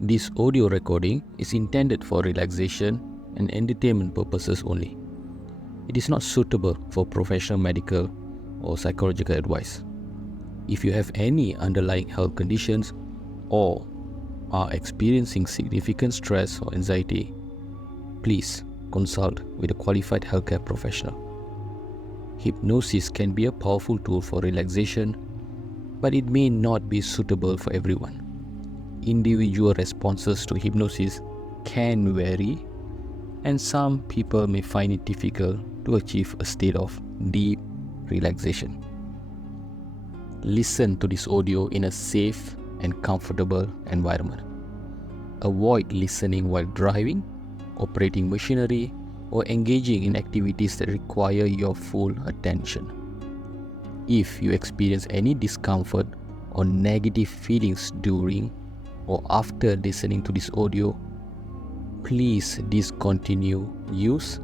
This audio recording is intended for relaxation and entertainment purposes only. It is not suitable for professional medical or psychological advice. If you have any underlying health conditions or are experiencing significant stress or anxiety, please consult with a qualified healthcare professional. Hypnosis can be a powerful tool for relaxation, but it may not be suitable for everyone. Individual responses to hypnosis can vary, and some people may find it difficult to achieve a state of deep relaxation. Listen to this audio in a safe and comfortable environment. Avoid listening while driving, operating machinery, or engaging in activities that require your full attention. If you experience any discomfort or negative feelings during or after listening to this audio, please discontinue use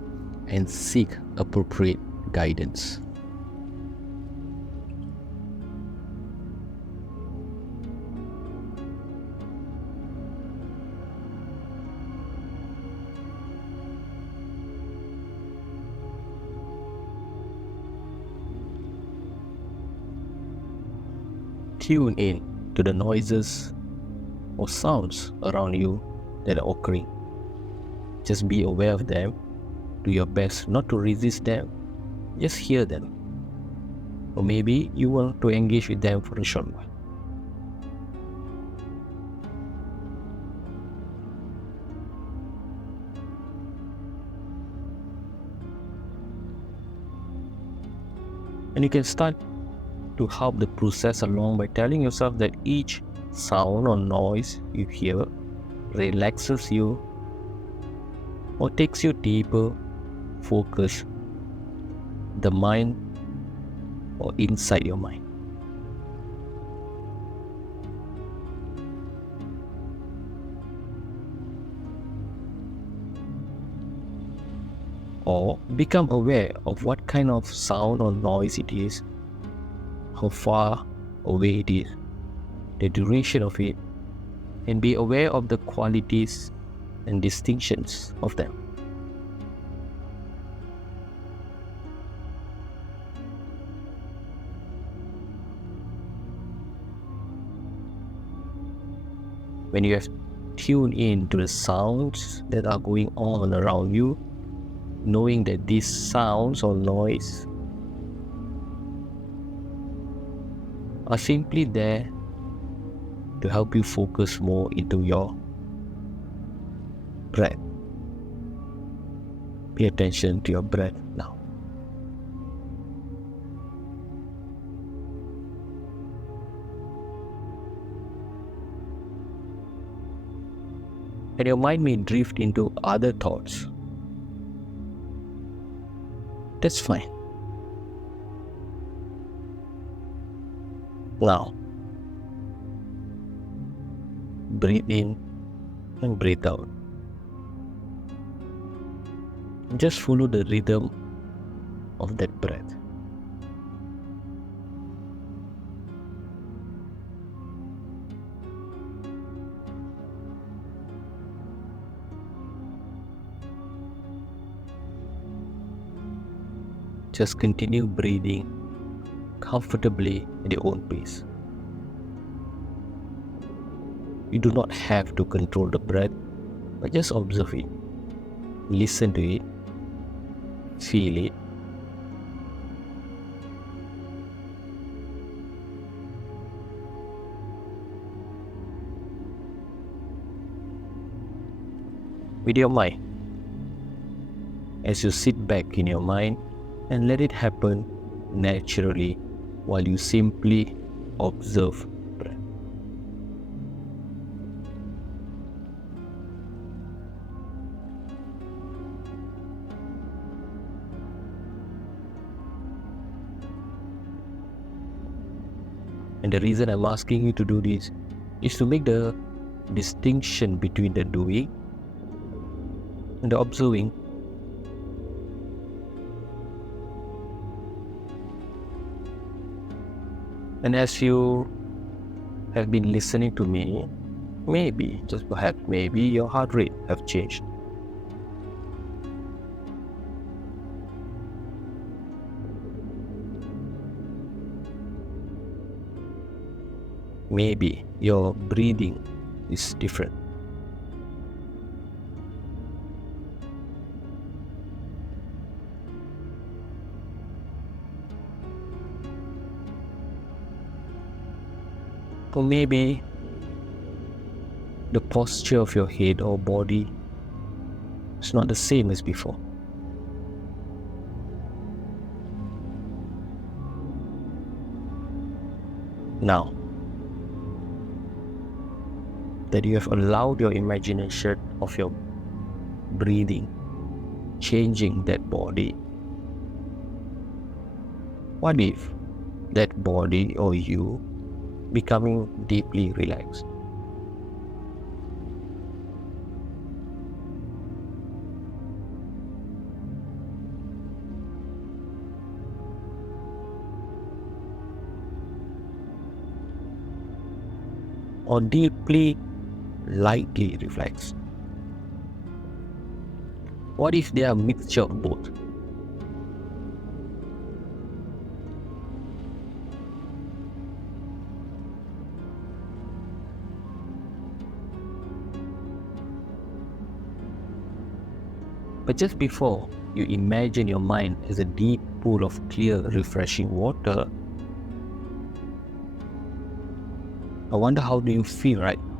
and seek appropriate guidance. Tune in to the noises or sounds around you that are occurring. Just be aware of them. Do your best not to resist them. Just hear them. Or maybe you want to engage with them for a short while. And you can start to help the process along by telling yourself that each sound or noise you hear relaxes you or takes you deeper focus the mind or inside your mind. Or become aware of what kind of sound or noise it is, how far away it is, the duration of it, and be aware of the qualities and distinctions of them. When you have tuned in to the sounds that are going on around you, knowing that these sounds or noise are simply there to help you focus more into your breath. Pay attention to your breath now. And your mind may drift into other thoughts. That's fine. Now, breathe in and breathe out. Just follow the rhythm of that breath. Just continue breathing comfortably at your own pace. You do not have to control the breath, but just observe it. Listen to it. Feel it. With your mind, as you sit back in your mind and let it happen naturally while you simply observe breath. And the reason I'm asking you to do this is to make the distinction between the doing and the observing. And as you have been listening to me, Maybe, just perhaps maybe, your heart rate have changed. Maybe your breathing is different. Or maybe the posture of your head or body is not the same as before. Now that you have allowed your imagination of your breathing changing that body, what if that body or you becoming deeply relaxed? Or deeply, lightly relaxed? What if they are a mixture of both? But just before you imagine your mind as a deep pool of clear, refreshing water, I wonder, how do you feel right now?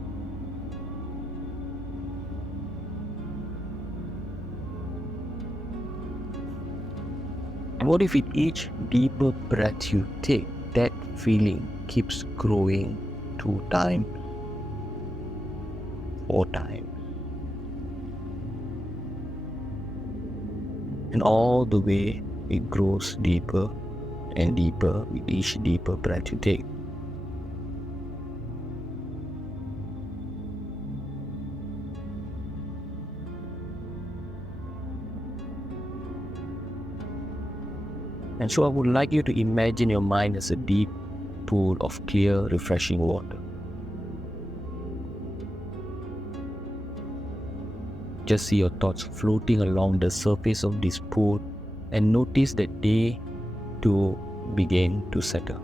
And what if with each deeper breath you take, that feeling keeps growing 2 times, 4 times, and all the way it grows deeper and deeper with each deeper breath you take? And so I would like you to imagine your mind as a deep pool of clear, refreshing water. Just see your thoughts floating along the surface of this pool and notice that they too begin to settle.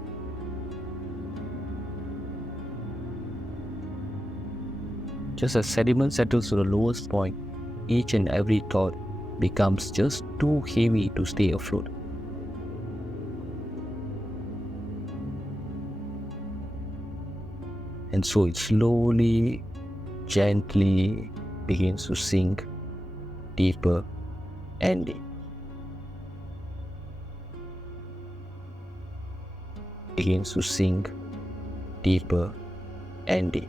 Just as sediment settles to the lowest point, each and every thought becomes just too heavy to stay afloat. And so it slowly, gently begins to sink deeper and deeper. Begins to sink deeper and deeper,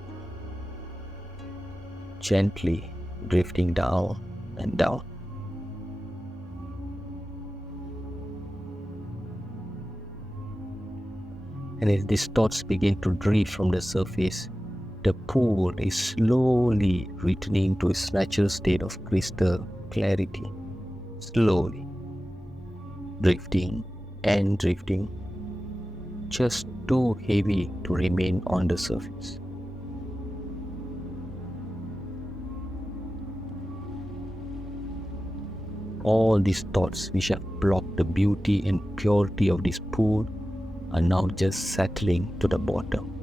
gently drifting down and down. And as these thoughts begin to drift from the surface, the pool is slowly returning to its natural state of crystal clarity, slowly drifting and drifting, just too heavy to remain on the surface. All these thoughts which have blocked the beauty and purity of this pool are now just settling to the bottom.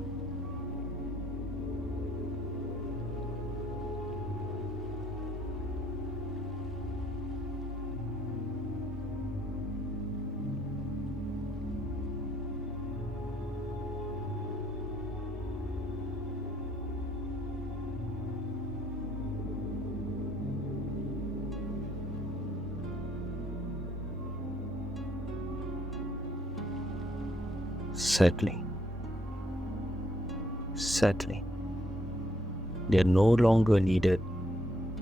Settling. They are no longer needed.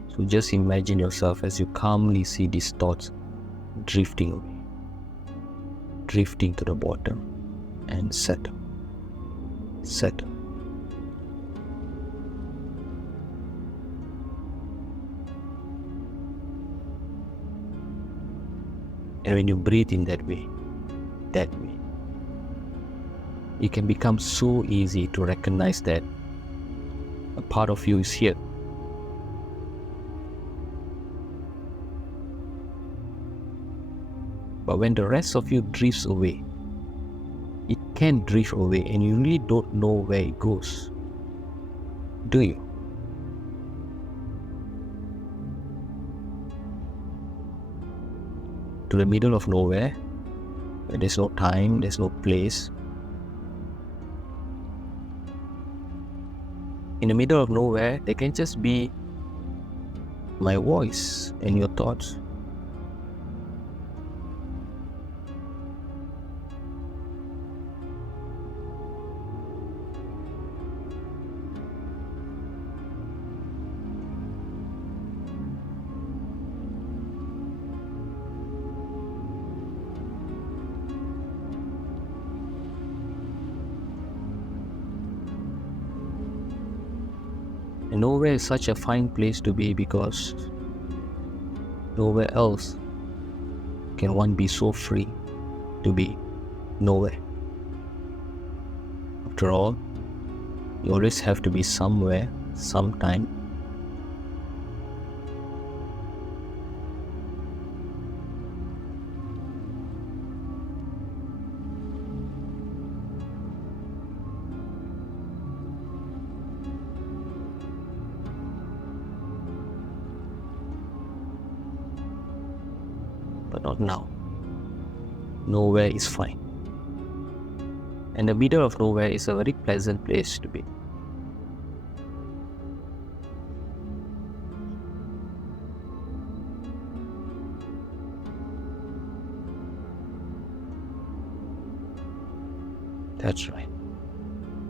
So just imagine yourself as you calmly see these thoughts drifting away, drifting to the bottom, and settle. And when you breathe in that way, it can become so easy to recognize that A part of you is here. But when the rest of you drifts away, it can drift away and you really don't know where it goes, do you? To the middle of nowhere, where there's no time, there's no place. In the middle of nowhere, there can just be my voice and your thoughts. And nowhere is such a fine place to be because nowhere else can one be so free to be nowhere. After all, you always have to be somewhere, sometime. But not now. Nowhere is fine. And the middle of nowhere is a very pleasant place to be. That's right.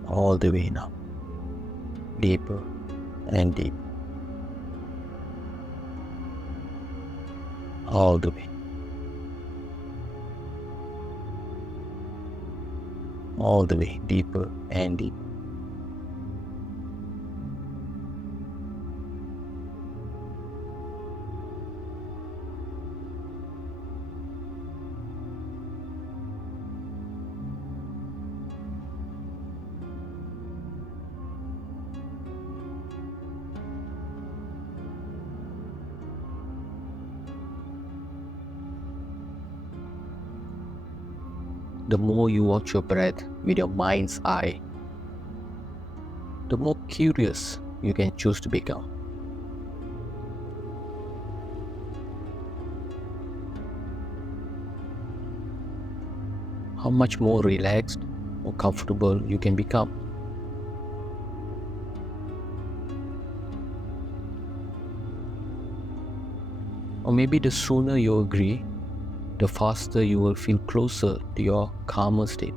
All the way now. Deeper and deeper. All the way. All the way, deeper and deeper. The more you watch your breath with your mind's eye, the more curious you can choose to become. How much more relaxed or comfortable you can become. Or maybe the sooner you agree, the faster you will feel closer to your calmer state.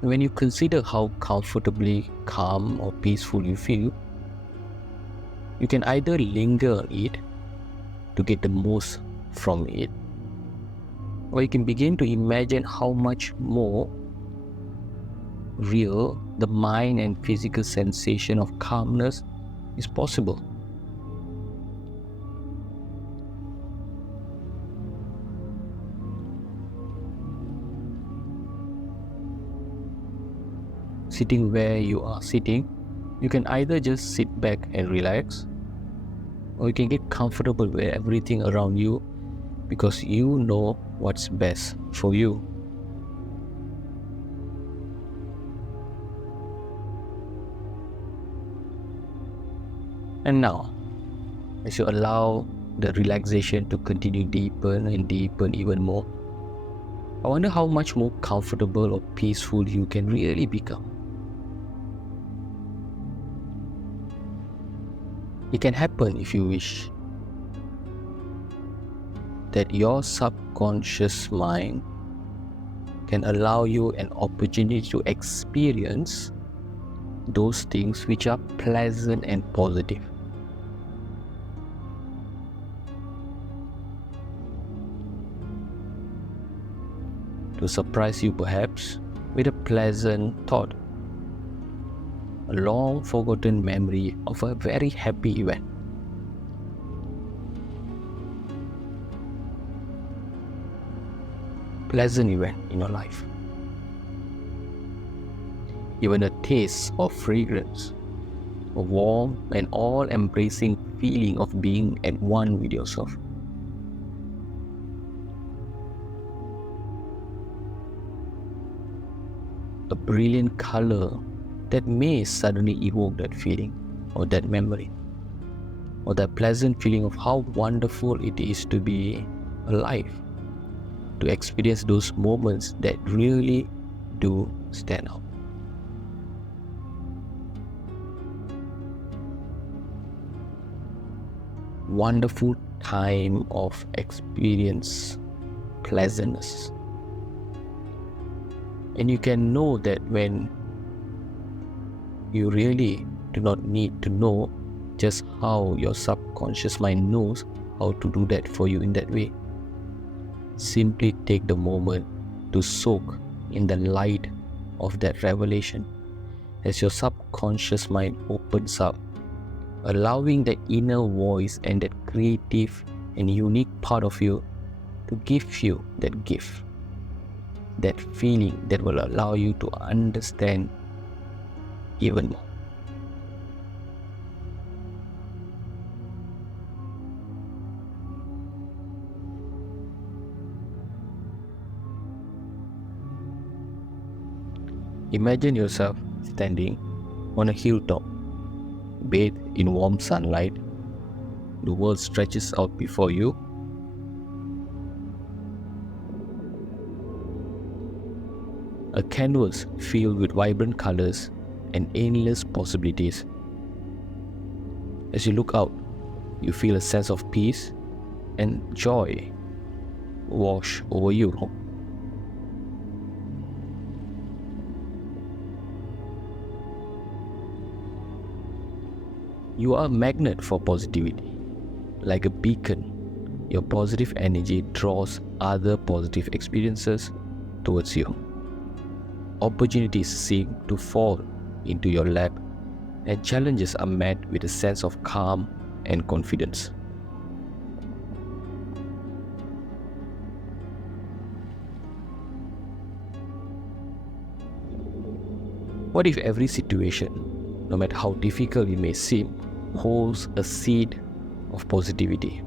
When you consider how comfortably calm or peaceful you feel, you can either linger on it to get the most from it, or you can begin to imagine how much more real the mind and physical sensation of calmness is possible. Sitting where you are sitting, you can either just sit back and relax, or you can get comfortable with everything around you because you know what's best for you. And now, as you allow the relaxation to continue deepen and deepen even more, I wonder how much more comfortable or peaceful you can really become. It can happen if you wish. That your subconscious mind can allow you an opportunity to experience those things which are pleasant and positive. To surprise you perhaps with a pleasant thought, a long forgotten memory of a very happy event. pleasant event in your life. Even a taste of fragrance, a warm and all-embracing feeling of being at one with yourself. A brilliant color that may suddenly evoke that feeling or that memory, or that pleasant feeling of how wonderful it is to be alive, to experience those moments that really do stand out. Wonderful time of experience pleasantness. And you can know that when you really do not need to know just how your subconscious mind knows how to do that for you in that way. Simply take the moment to soak in the light of that revelation as your subconscious mind opens up, allowing the inner voice and that creative and unique part of you to give you that gift, that feeling that will allow you to understand even more. Imagine yourself standing on a hilltop, bathed in warm sunlight. The world stretches out before you. A canvas filled with vibrant colors and endless possibilities. As you look out, you feel a sense of peace and joy wash over you. You are a magnet for positivity. Like a beacon, your positive energy draws other positive experiences towards you. Opportunities seem to fall into your lap, and challenges are met with a sense of calm and confidence. What if every situation, no matter how difficult it may seem, holds a seed of positivity?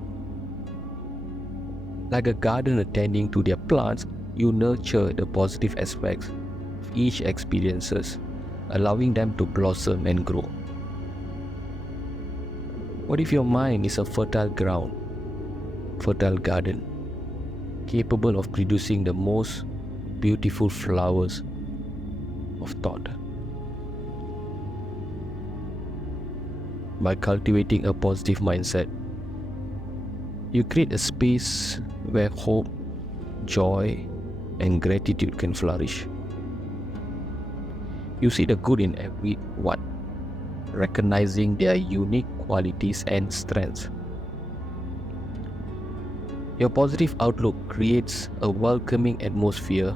Like a gardener tending to their plants, you nurture the positive aspects of each experiences, allowing them to blossom and grow. What if your mind is a fertile ground, fertile garden, capable of producing the most beautiful flowers of thought? By cultivating a positive mindset, you create a space where hope, joy, and gratitude can flourish. You see the good in everyone, recognizing their unique qualities and strengths. Your positive outlook creates a welcoming atmosphere,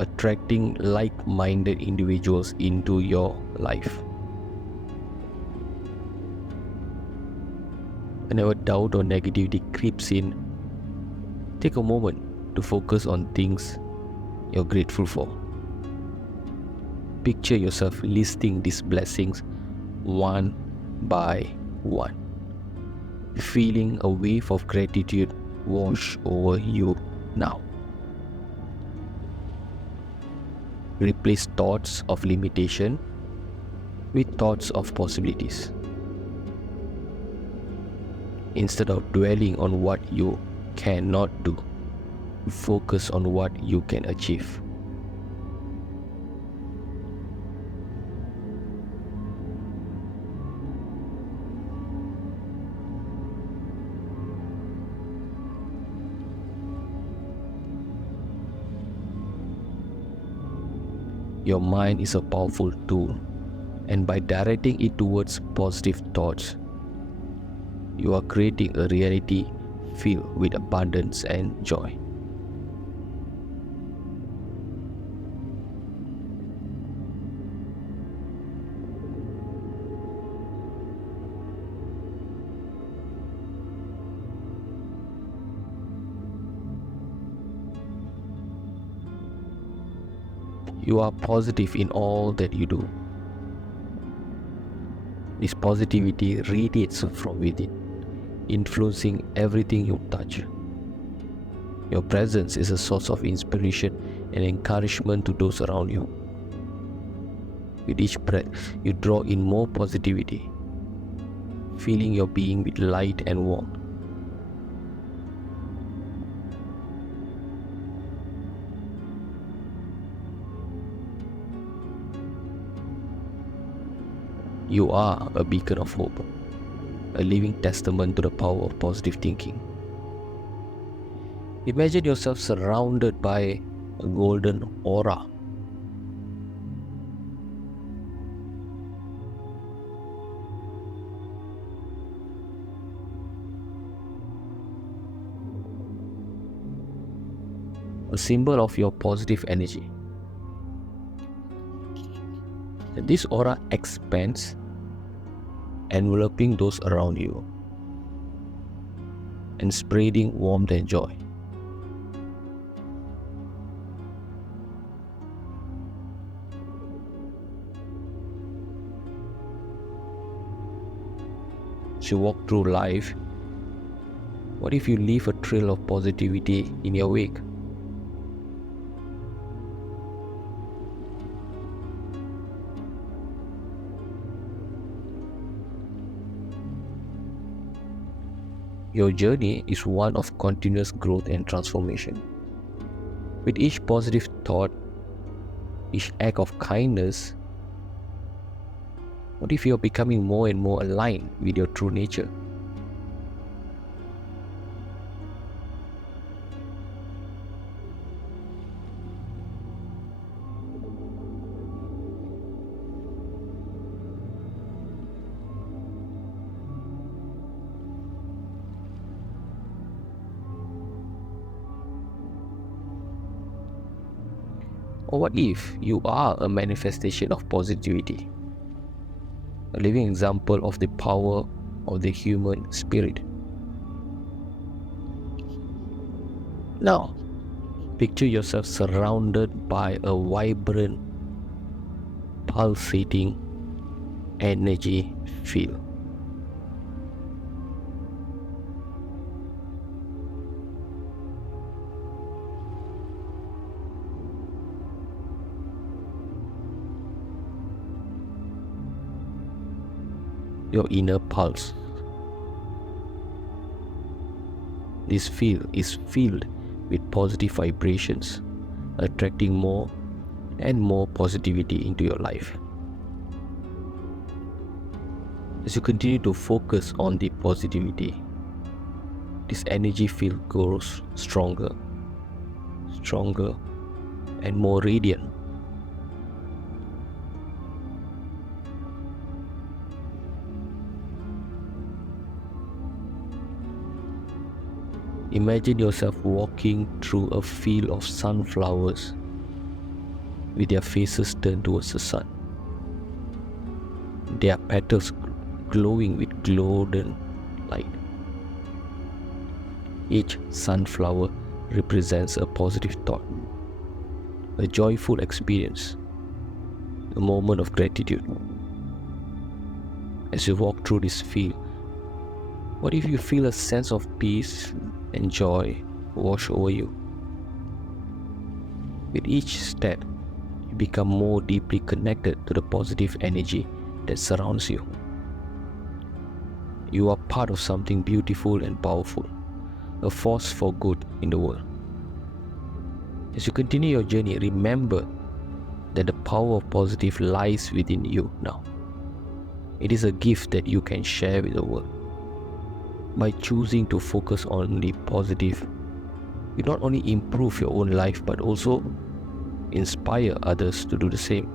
attracting like-minded individuals into your life. Whenever doubt or negativity creeps in, take a moment to focus on things you're grateful for. Picture yourself listing these blessings one by one, feeling a wave of gratitude wash over you now. Replace thoughts of limitation with thoughts of possibilities. Instead of dwelling on what you cannot do, focus on what you can achieve. Your mind is a powerful tool, and by directing it towards positive thoughts, you are creating a reality filled with abundance and joy. You are positive in all that you do. This positivity radiates from within, influencing everything you touch. Your presence is a source of inspiration and encouragement to those around you. With each breath, you draw in more positivity, filling your being with light and warmth. You are a beacon of hope, a living testament to the power of positive thinking. Imagine yourself surrounded by a golden aura. A symbol of your positive energy. And this aura expands, enveloping those around you and spreading warmth and joy. As you walk through life, what if you leave a trail of positivity in your wake? Your journey is one of continuous growth and transformation. With each positive thought, each act of kindness, what if you are becoming more and more aligned with your true nature? Or what if you are a manifestation of positivity? A living example of the power of the human spirit. Now, picture yourself surrounded by a vibrant, pulsating energy field. Your inner pulse. This field is filled with positive vibrations, attracting more and more positivity into your life. As you continue to focus on the positivity, this energy field grows stronger, stronger, and more radiant. Imagine yourself walking through a field of sunflowers with their faces turned towards the sun. Their petals glowing with golden light. Each sunflower represents a positive thought, a joyful experience, a moment of gratitude. As you walk through this field, what if you feel a sense of peace and joy wash over you? With each step, you become more deeply connected to the positive energy that surrounds you. You are part of something beautiful and powerful, a force for good in the world. As you continue your journey, remember that the power of positive lies within you now. It is a gift that you can share with the world. By choosing to focus on the positive, you not only improve your own life but also inspire others to do the same.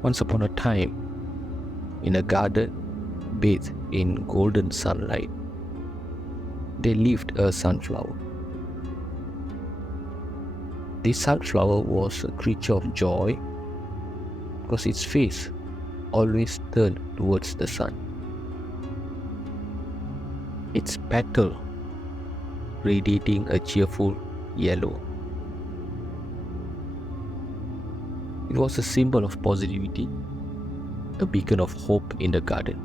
Once upon a time, in a garden bathed in golden sunlight, there lived a sunflower. This sunflower was a creature of joy because its face always turned towards the sun. Its petal radiating a cheerful yellow. It was a symbol of positivity, a beacon of hope in the garden.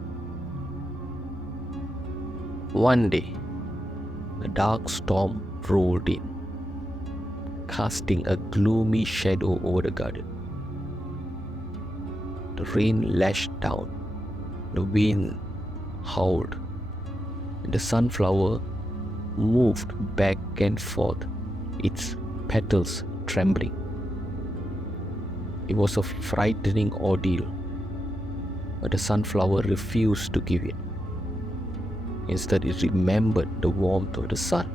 One day, a dark storm rolled in, casting a gloomy shadow over the garden. The rain lashed down, the wind howled, and the sunflower moved back and forth, its petals trembling. It was a frightening ordeal, but the sunflower refused to give in. Instead, it remembered the warmth of the sun,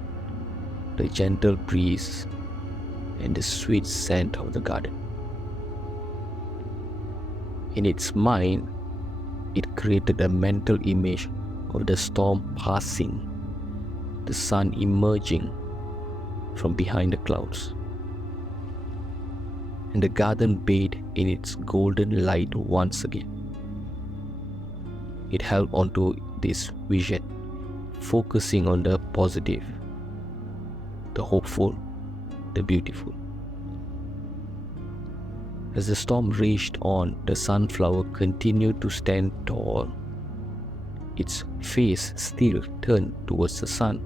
the gentle breeze, and the sweet scent of the garden. In its mind, it created a mental image of the storm passing, the sun emerging from behind the clouds, and the garden bathed in its golden light once again. It held onto this vision, focusing on the positive, the hopeful, the beautiful. As the storm raged on, the sunflower continued to stand tall, its face still turned towards the sun,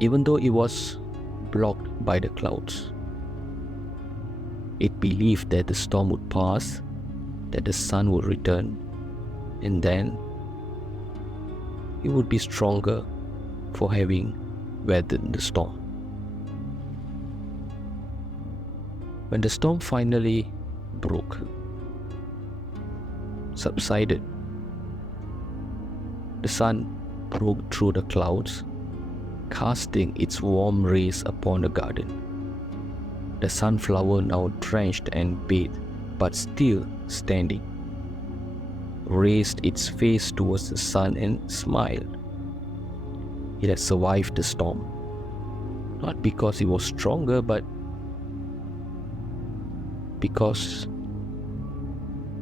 even though it was blocked by the clouds. It believed that the storm would pass, that the sun would return, and then it would be stronger for having weathered the storm. When the storm finally broke, subsided, the sun broke through the clouds, casting its warm rays upon the garden. The sunflower, now drenched and bathed, but still standing, raised its face towards the sun and smiled. It had survived the storm, not because it was stronger, but because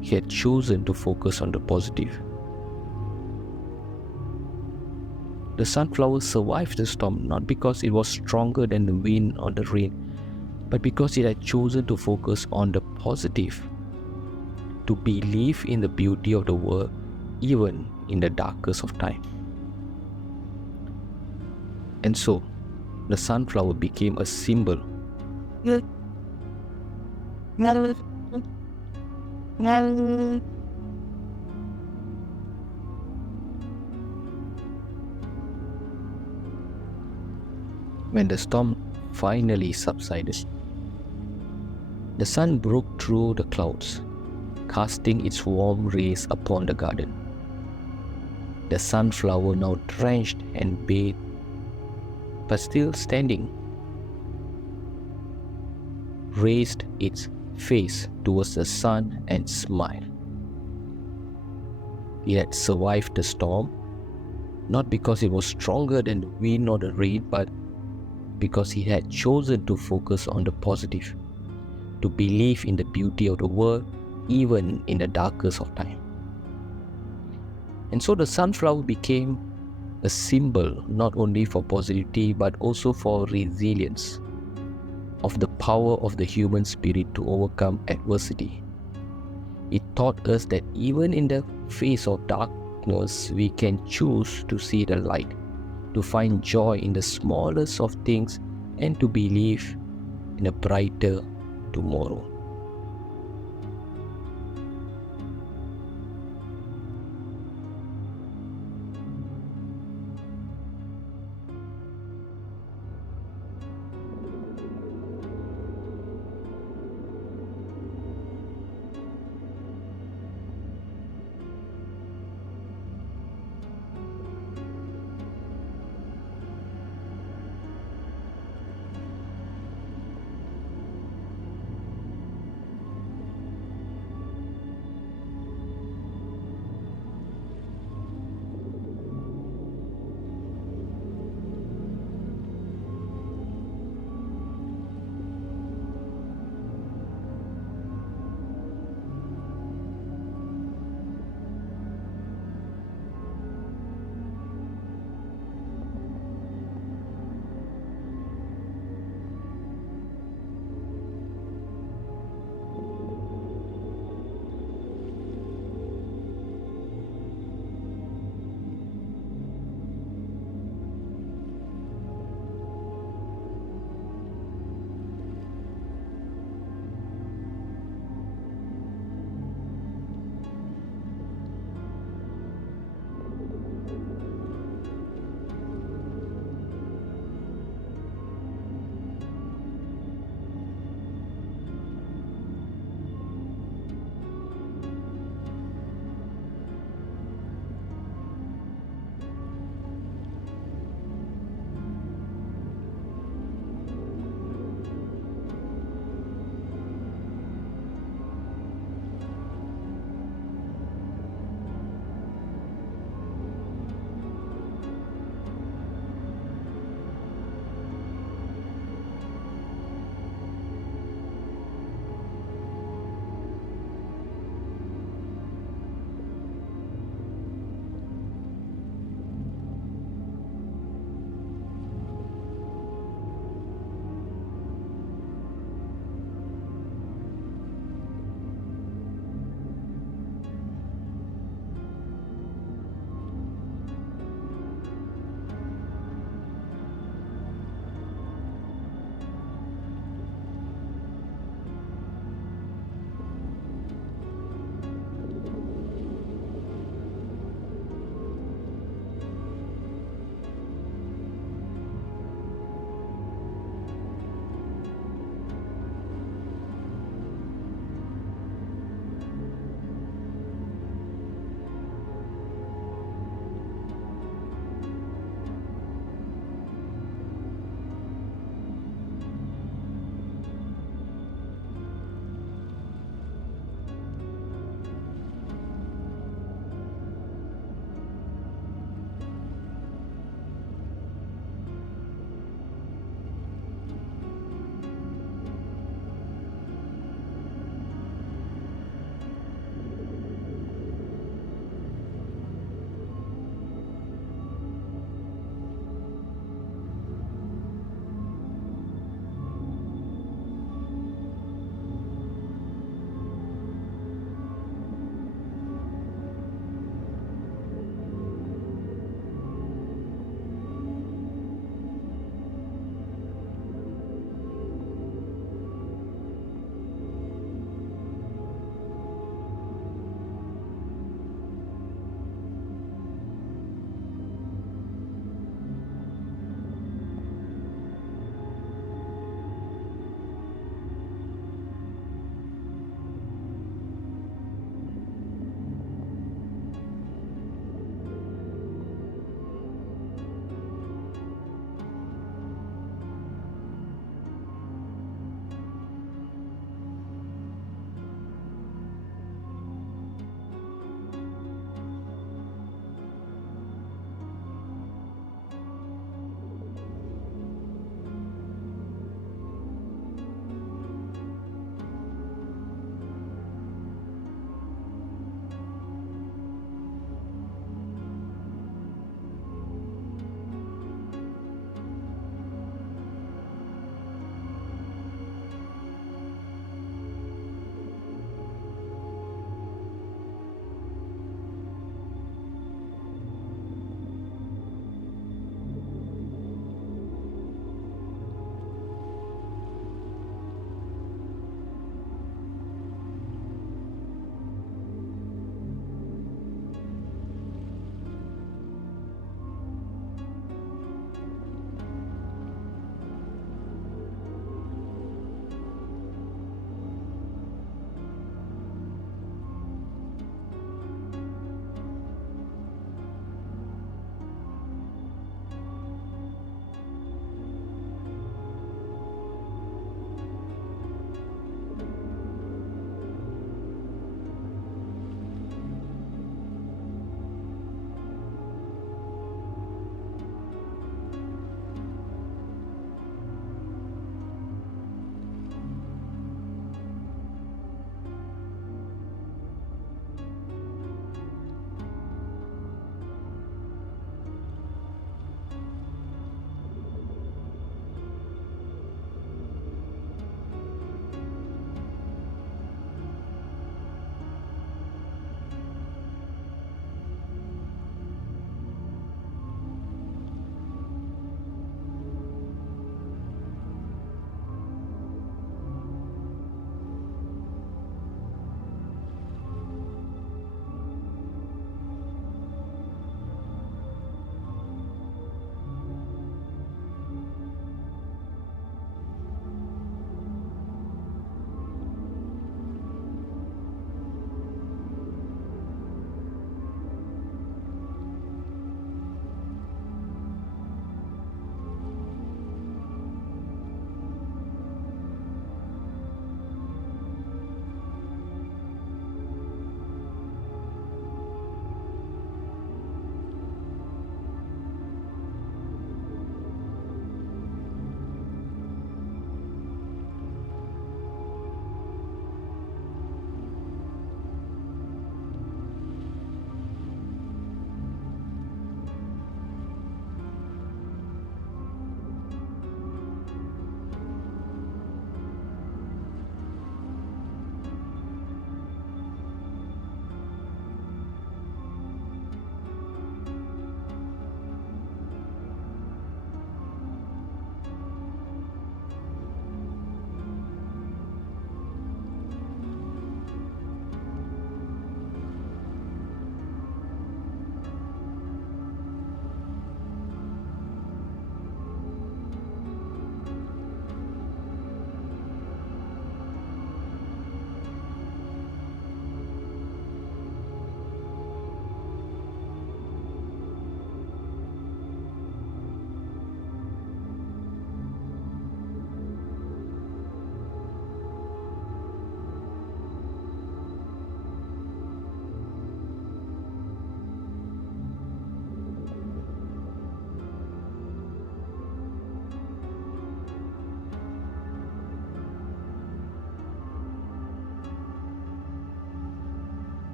he had chosen to focus on the positive. The sunflower survived the storm not because it was stronger than the wind or the rain, but because it had chosen to focus on the positive, to believe in the beauty of the world even in the darkest of time. And so, the sunflower became a symbol when the storm finally subsided. The sun broke through the clouds, casting its warm rays upon the garden. The sunflower, now drenched and bathed, but still standing, raised its face towards the sun and smiled. It had survived the storm, not because it was stronger than the wind or the rain, but because it had chosen to focus on the positive, to believe in the beauty of the world even in the darkest of time. And so the sunflower became a symbol not only for positivity but also for resilience, of the power of the human spirit to overcome adversity. It taught us that even in the face of darkness, we can choose to see the light, to find joy in the smallest of things, and to believe in a brighter tomorrow.